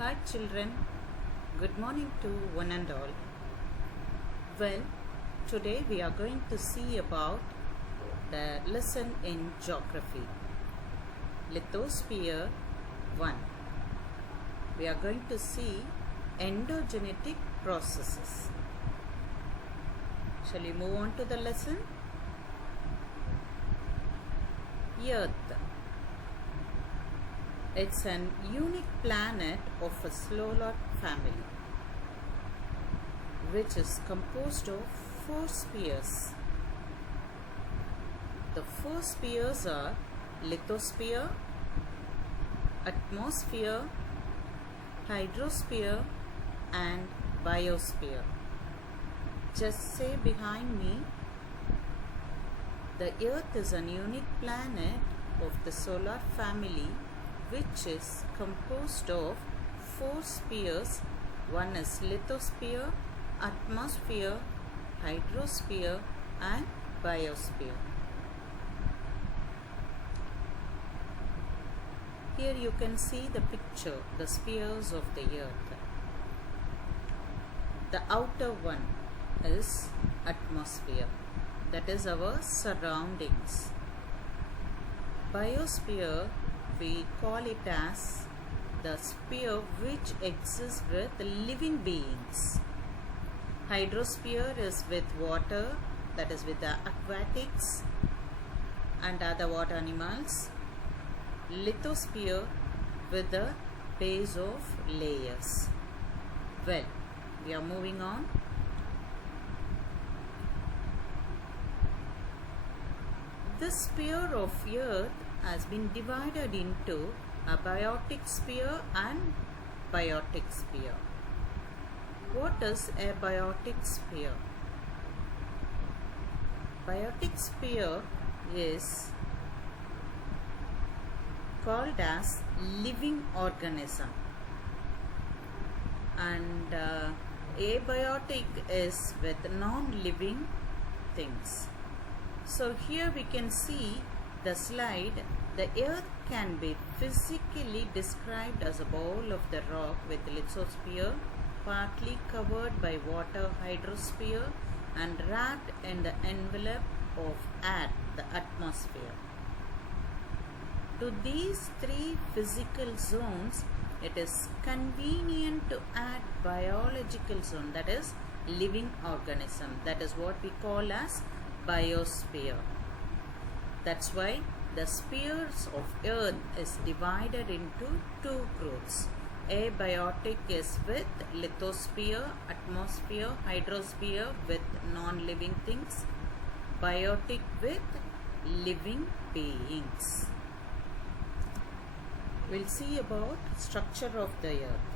Hi children, good morning to one and all. Well, today we are going to see about the lesson in geography, Lithosphere 1. We are going to see endogenetic processes. Shall we move on to the lesson? Earth. It's an unique planet of a solar family, which is composed of 4 spheres. The 4 spheres are lithosphere, atmosphere, hydrosphere, and biosphere. Just say behind me, the Earth is a unique planet of the solar family, which is composed of 4 spheres. One is lithosphere, atmosphere, hydrosphere, and biosphere. Here you can see the picture, the spheres of the Earth. The outer one is atmosphere, that is our surroundings. Biosphere, we call it as the sphere which exists with living beings. Hydrosphere is with water, that is with the aquatics and other water animals. Lithosphere with the base of layers. Well, we are moving on. This sphere of Earth has been divided into a biotic sphere and biotic sphere. What is a biotic sphere? Biotic sphere is called as living organism, and abiotic is with non-living things. So here we can see the slide. The Earth can be physically described as a ball of the rock with lithosphere, partly covered by water, hydrosphere, and wrapped in the envelope of air, the atmosphere. To these 3 physical zones, it is convenient to add biological zone, that is living organism. That is what we call as biosphere. That's why the spheres of Earth is divided into 2 groups. Abiotic is with lithosphere, atmosphere, hydrosphere with non-living things. Biotic with living beings. We'll see about structure of the Earth.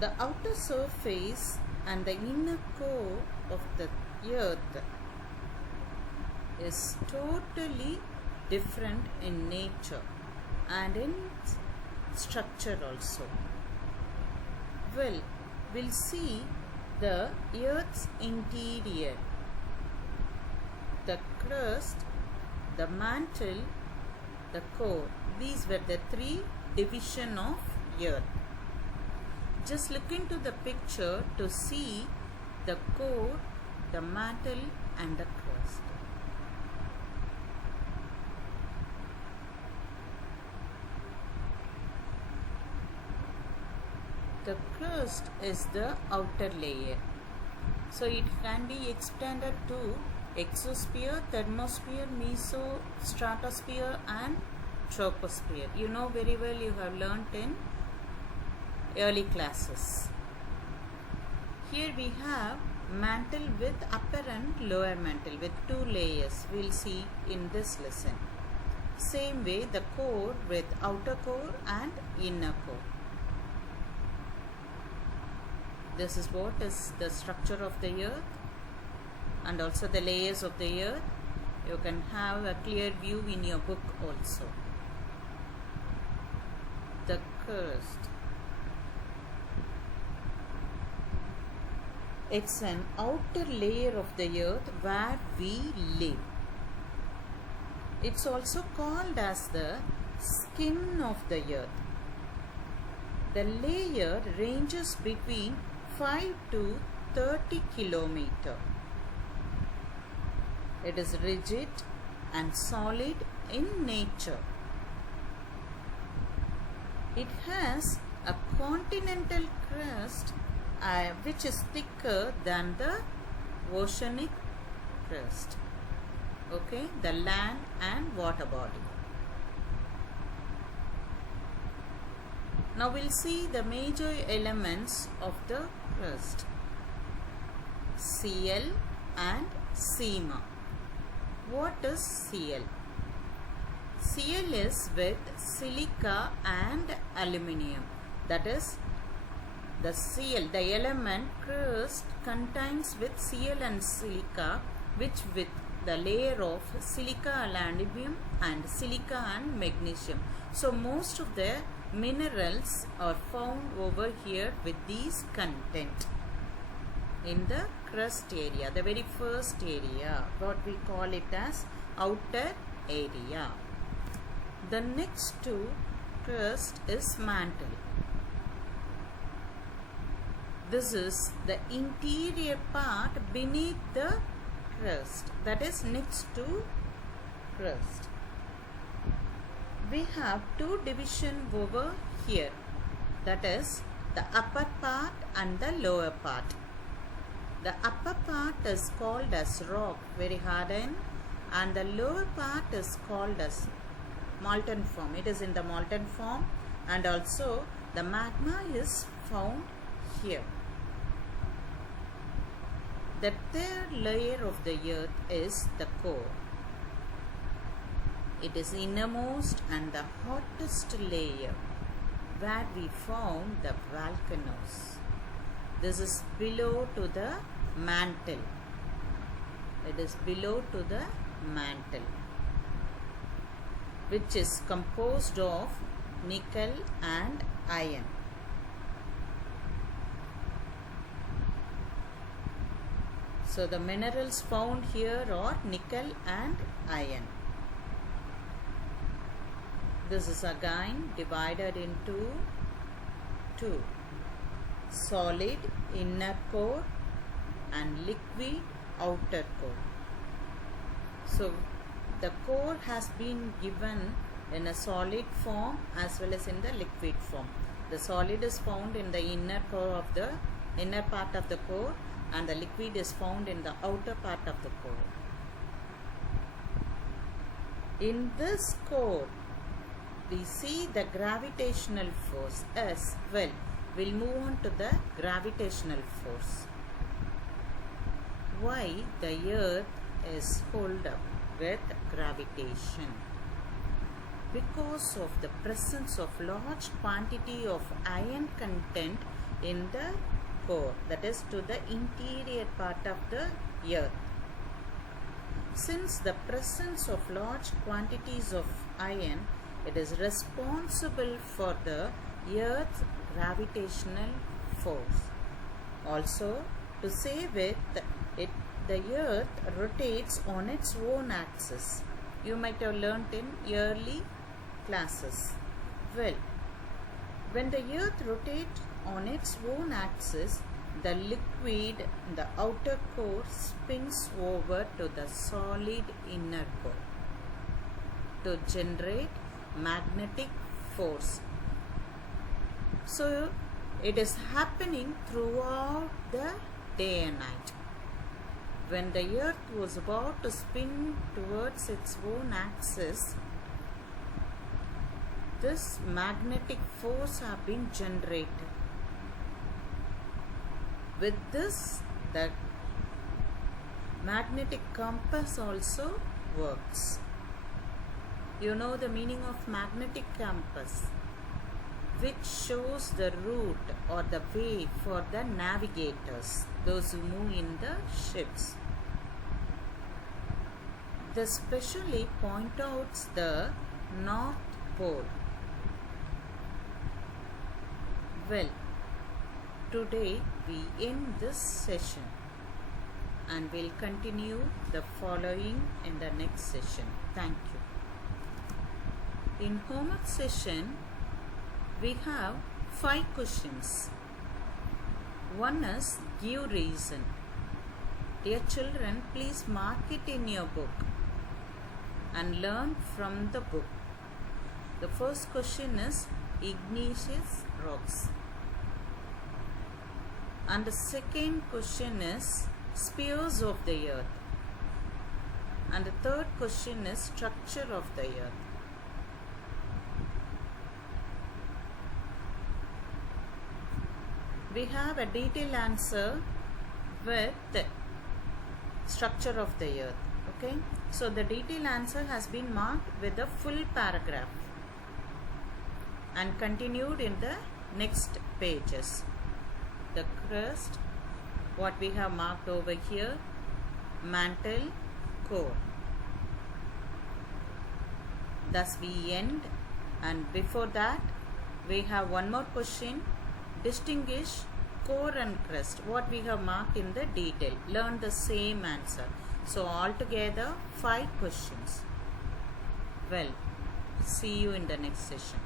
The outer surface and the inner core of the Earth is totally different in nature and in structure also. Well, we'll see the Earth's interior, the crust, the mantle, the core. These were the 3 divisions of Earth. Just look into the picture to see the core, the mantle, and the crust. The crust is the outer layer. So it can be extended to exosphere, thermosphere, mesostratosphere, and troposphere. You know very well, you have learnt in early classes. Here we have mantle with upper and lower mantle with 2 layers. We'll see in this lesson. Same way the core with outer core and inner core. This is what is the structure of the Earth and also the layers of the Earth. You can have a clear view in your book also. The crust. It's an outer layer of the Earth where we live. It's also called as the skin of the earth. The layer ranges between 5 to 30 kilometer. It is rigid and solid in nature. It has a continental crust which is thicker than the oceanic crust. Okay, the land and water body. Now we'll see the major elements of the crust. Cl and sigma. What is Cl? Cl is with silica and aluminium. That is, the Cl, the element crust contains with Cl and silica, which with the layer of silica and aluminium and silica and magnesium. So most of the minerals are found over here with these content in the crust area, the very first area, what we call it as outer area. The next to crust is mantle. This is the interior part beneath the crust, that is next to crust. We have two divisions over here, that is the upper part and the lower part. The upper part is called as rock, very hardened, and the lower part is called as molten form. It is in the molten form, and also the magma is found here. The third layer of the earth is the core. It is innermost and the hottest layer, where we found the volcanoes. This is below to the mantle. It is below to the mantle, which is composed of nickel and iron. So the minerals found here are nickel and iron. This is again divided into two: solid inner core and liquid outer core. So the core has been given in a solid form as well as in the liquid form. The solid is found in the inner core of the inner part of the core, and the liquid is found in the outer part of the core. In this core, we see the gravitational force as well. We'll move on to the gravitational force. Why the earth is held up with gravitation? Because of the presence of large quantity of iron content in the core, that is to the interior part of the earth. Since the presence of large quantities of iron, it is responsible for the earth's gravitational force. Also, to say with it, the earth rotates on its own axis. You might have learnt in early classes. Well, when the earth rotates on its own axis, the liquid in the outer core spins over to the solid inner core to generate magnetic force. So it is happening throughout the day and night. When the earth was about to spin towards its own axis, this magnetic force has been generated. With this, the magnetic compass also works. You know the meaning of magnetic compass, which shows the route or the way for the navigators, those who move in the ships. This specially points out the North Pole. Well, today we end this session and we'll continue the following in the next session. Thank you. In homework session, we have 5 questions. One is give reason. Dear children, please mark it in your book and learn from the book. The first question is igneous rocks. And the second question is spheres of the earth. And the third question is structure of the earth. We have a detailed answer with the structure of the earth. Okay, so the detailed answer has been marked with the full paragraph and continued in the next pages. The crust, what we have marked over here, mantle, core. Thus we end, and before that we have one more question. Distinguish core and crust, what we have marked in the detail. Learn the same answer. So altogether 5 questions. Well, see you in the next session.